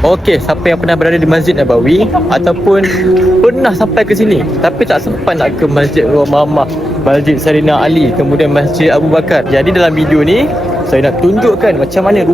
Okey, siapa yang pernah berada di Masjid Nabawi ataupun pernah sampai ke sini tapi tak sempat nak ke Masjid Rumah, Masjid Sayyidina Ali, kemudian Masjid Abu Bakar. Jadi dalam video ni saya nak tunjukkan macam mana